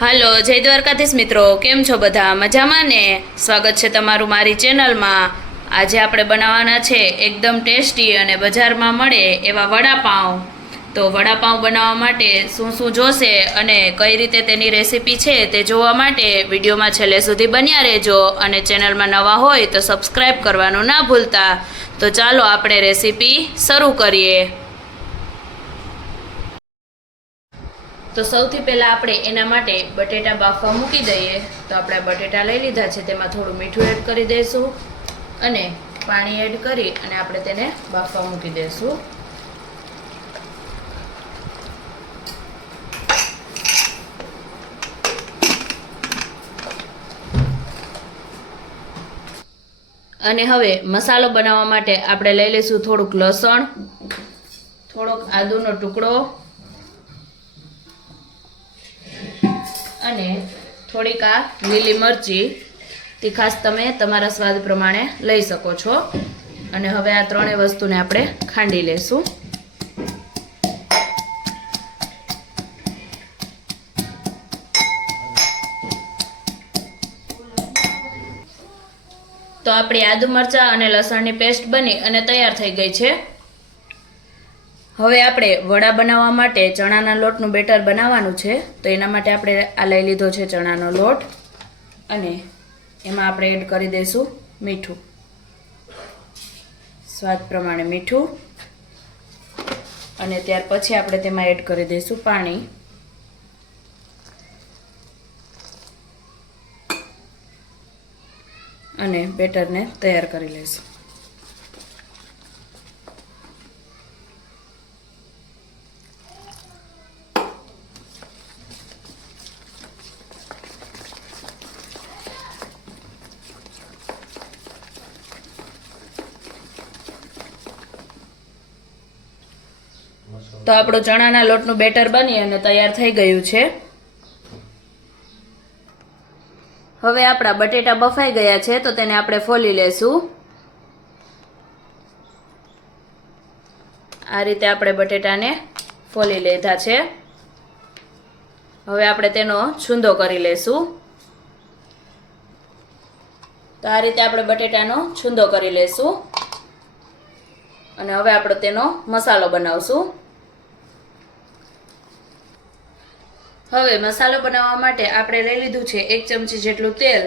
હાલો જય દ્વારકાધીશ મિત્રો, કેમ છો બધા? મજામાં ને? સ્વાગત છે તમારું મારી ચેનલમાં. આજે આપણે બનાવવાના છે એકદમ ટેસ્ટી અને બજારમાં મળે એવા વડાપાઉં. તો વડાપાઉં બનાવવા માટે શું શું જોશે અને કઈ રીતે તેની રેસીપી છે તે જોવા માટે વિડીયોમાં છેલ્લે સુધી બન્યા રહેજો. અને ચેનલમાં નવા હોય તો સબસ્ક્રાઈબ કરવાનું ના ભૂલતા. તો ચાલો આપણે રેસીપી શરૂ કરીએ. તો સૌથી પહેલાં આપણે એના માટે બટેટા બાફવા મૂકી દઈએ. તો આપણે બટેટા લઈ લીધા છે, તેમાં થોડું મીઠું એડ કરી દઈશું અને પાણી એડ કરી અને આપણે તેને બાફવા મૂકી દઈશું. અને હવે મસાલો બનાવવા માટે આપણે લઈ લઈશું થોડુંક લસણ, થોડોક આદુનો ટુકડો અને થોડીક આ લીલી મરચી. તીખાશ તમે તમારા સ્વાદ પ્રમાણે લઈ શકો છો. અને હવે આ ત્રણેય વસ્તુને આપણે ખાંડી લેશું. તો આપણી આદુ મરચાં અને લસણની પેસ્ટ બની અને તૈયાર થઈ ગઈ છે. હવે આપણે વડા બનાવવા માટે ચણાના લોટનું બેટર બનાવવાનું છે. તો એના માટે આપણે આ લઈ લીધો છે ચણાનો લોટ અને એમાં આપણે એડ કરી દઈશું મીઠું, સ્વાદ પ્રમાણે મીઠું. અને ત્યાર પછી આપણે તેમાં એડ કરી દઈશું પાણી. અને બેટરને તૈયાર કરી લઈશું. તો આપણું ચણાના લોટનું બેટર બની અને તૈયાર થઈ ગયું છે. હવે આપણા બટેટા બફાઈ ગયા છે, તો તેને આપણે ફોલી લેશું. આ રીતે આપણે બટેટાને ફોલી લીધા છે. હવે આપણે તેનો છૂંદો કરી લેશું. તો આ રીતે આપણે બટેટાનો છૂંદો કરી લેશું અને હવે આપણે તેનો મસાલો બનાવશું. હવે મસાલો બનાવવા માટે આપણે લઈ લીધું છે 1 ચમચી જેટલું તેલ.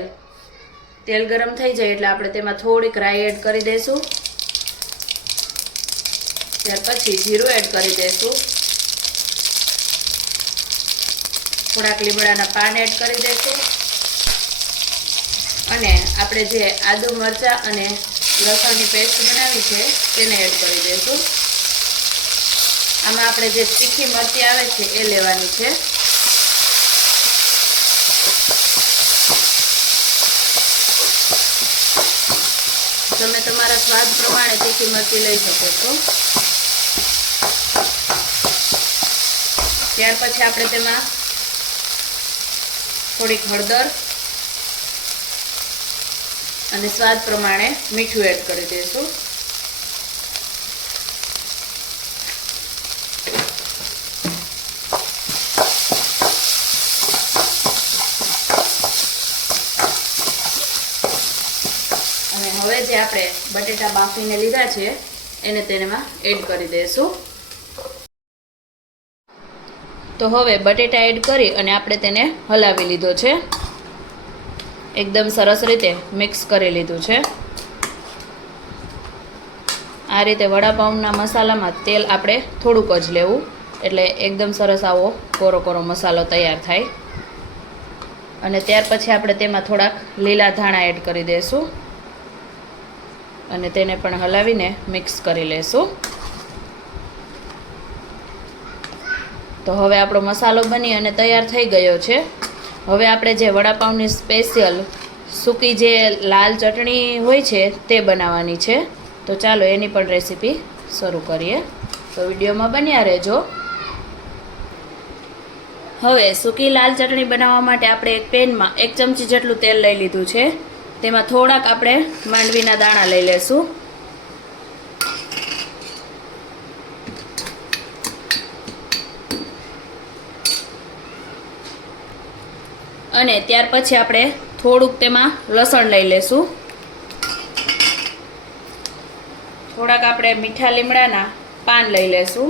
તેલ ગરમ થઈ જાય એટલે આપણે તેમાં થોડીક રાઈ એડ કરી દઈશું. ત્યાર પછી જીરું એડ કરી દઈશું. થોડાક લીમડાના પાન એડ કરી દઈશું અને આપણે જે આદુ મરચાં અને લસણની પેસ્ટ બનાવી છે તેને એડ કરી દઈશું. આમાં આપણે જે તીખી મરચી આવે છે એ લેવાની છે. તમે તમારા સ્વાદ પ્રમાણે તીખી મરચી લઈ શકો છો. ત્યાર પછી આપણે તેમાં થોડીક હળદર અને સ્વાદ પ્રમાણે મીઠું એડ કરી દઈશું. હવે જે આપણે બટેટા બાફીને લીધા છે એને તેમાં એડ કરી દઈશું. તો હવે બટેટા એડ કરી અને આપણે તેને હલાવી લીધો છે. એકદમ સરસ રીતે મિક્સ કરી લીધું છે. આ રીતે વડાપાઉંના મસાલામાં તેલ આપણે થોડુંક જ લેવું એટલે એકદમ સરસ આવો કોરો કોરો મસાલો તૈયાર થાય. અને ત્યાર પછી આપણે તેમાં થોડાક લીલા ધાણા એડ કરી દઈશું અને તેને પણ હલાવીને મિક્સ કરી લેશું. તો હવે આપણો મસાલો બની અને તૈયાર થઈ ગયો છે. હવે આપણે જે વડાપાઉંની સ્પેશિયલ સૂકી જે લાલ ચટણી હોય છે તે બનાવવાની છે. તો ચાલો એની પણ રેસીપી શરૂ કરીએ. તો વિડીયોમાં બન્યા રહેજો. હવે સૂકી લાલ ચટણી બનાવવા માટે આપણે એક પેનમાં 1 ચમચી જેટલું તેલ લઈ લીધું છે. તેમાં થોડાક આપણે માંડવીના દાણા લઈ લેશું. અને ત્યાર પછી આપણે થોડુંક તેમાં લસણ લઈ લેશું. થોડાક આપણે મીઠા લીમડાના પાન લઈ લેશું.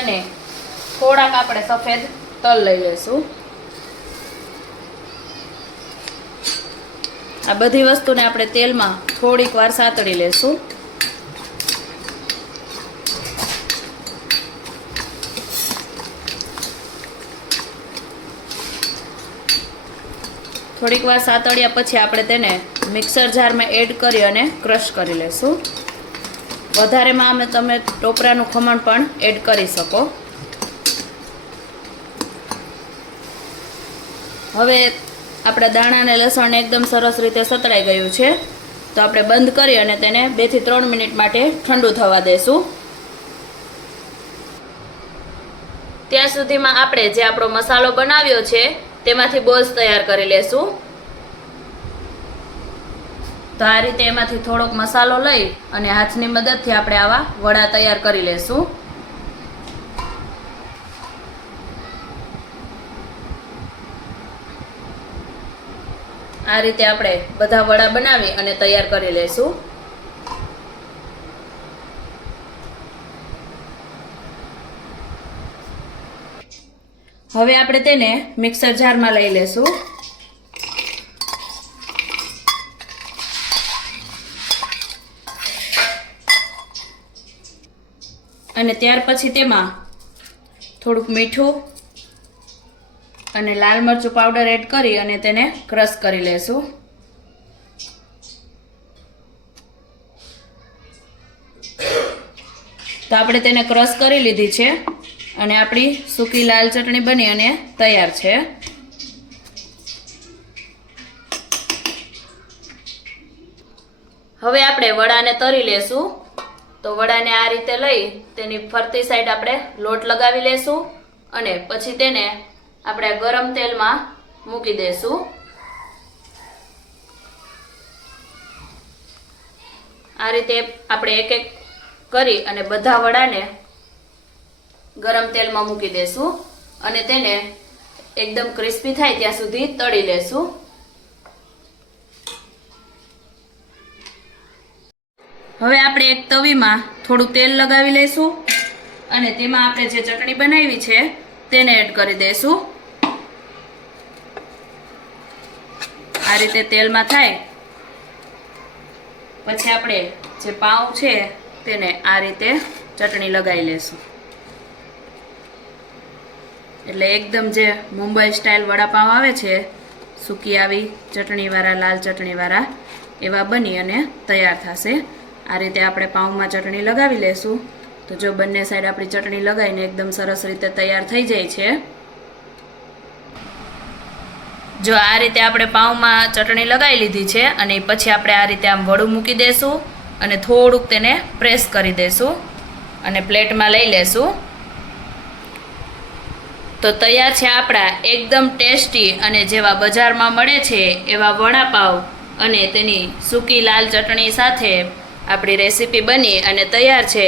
અને થોડાક આપણે સફેદ તલ લઈ લેશું. આ બધી વસ્તુને આપણે તેલમાં થોડીક વાર સાતળી લેશું. થોડીક વાર સાતળ્યા પછી આપણે તેને મિક્સર જારમાં એડ કરી અને ક્રશ કરી લેશું. વધારેમાં તમે ટોપરાનું ખમણ પણ એડ કરી શકો. હવે આપણા દાણા અને લસણ એકદમ સરસ રીતે સતળાઈ ગયું છે, તો આપણે બંધ કરી અને તેને 2 થી 3 મિનિટ માટે ઠંડુ થવા દેશું. ત્યાં સુધીમાં આપણે જે આપણો મસાલો બનાવ્યો છે તેમાંથી બોલ્સ તૈયાર કરી લેશું. તો આ રીતે એમાંથી થોડોક મસાલો લઈ અને હાથની મદદથી આપણે આવા વડા તૈયાર કરી લેશું. આ રીતે આપણે બધા વડા બનાવી અને તૈયાર કરી લેશું. હવે આપણે તેને મિક્સર જારમાં લઈ લેશું. અને ત્યાર પછી તેમાં થોડુંક મીઠું અને લાલ મરચું પાવડર એડ કરી અને તેને ક્રશ કરી લેશું. તો આપણે તેને ક્રશ કરી લીધી છે અને આપણી સૂકી લાલ ચટણી બની અને તૈયાર છે. હવે આપણે વડાને તળી લેશું. તો વડાને આ રીતે લઈ તેની ફરતી સાઈડ આપણે લોટ લગાવી લેશું અને પછી તેને આપણે ગરમ તેલમાં મૂકી દેશું. આ રીતે આપણે એક એક કરી અને બધા વડાને ગરમ તેલમાં મૂકી દેશું અને તેને એકદમ ક્રિસ્પી થાય ત્યાં સુધી તળી લેશું. હવે આપણે એક તવીમાં થોડું તેલ લગાવી લઈશું અને તેમાં આપણે જે ચટણી બનાવી છે તેને એડ કરી દઈશું. આ રીતે તેલમાં થાય પછી આપણે જે પાઉં છે તેને આ રીતે ચટણી લગાવી લેશું. એટલે એકદમ જે મુંબઈ સ્ટાઇલ વડાપાઉં આવે છે સૂકી આવી ચટણીવાળા, લાલ ચટણીવાળા, એવા બની અને તૈયાર થશે. આ રીતે આપણે પાઉંમાં ચટણી લગાવી લેશું. તો જો બંને સાઈડ આપણી ચટણી લગાવીને એકદમ સરસ રીતે તૈયાર થઈ જાય છે. જો આ રીતે આપણે પાઉંમાં ચટણી લગાવી લીધી છે અને પછી આપણે આ રીતે આમ વડું મૂકી દેશું અને થોડુંક તેને પ્રેસ કરી દેશું અને પ્લેટમાં લઈ લેશું. તો તૈયાર છે આપણા એકદમ ટેસ્ટી અને જેવા બજારમાં મળે છે એવા વડાપાઉં અને તેની સૂકી લાલ ચટણી સાથે આપણી રેસીપી બની અને તૈયાર છે.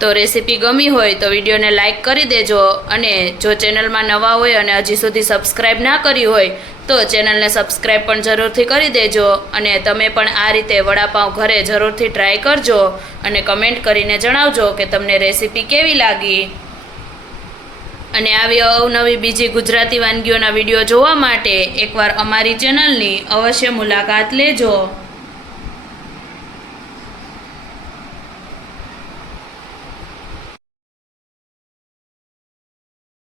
તો રેસીપી ગમી હોય તો વિડીયોને લાઈક કરી દેજો અને જો ચેનલમાં નવા હોય અને હજી સુધી સબસ્ક્રાઈબ ના કરી હોય તો ચેનલને સબસ્ક્રાઈબ પણ જરૂરથી કરી દેજો અને તમે પણ આ રીતે વડાપાઉં ઘરે જરૂરથી ટ્રાય કરજો અને કમેન્ટ કરીને જણાવજો કે તમને રેસીપી કેવી લાગી. અને આવી અવનવી બીજી ગુજરાતી વાનગીઓના વિડીયો જોવા માટે એકવાર અમારી ચેનલની અવશ્ય મુલાકાત લેજો.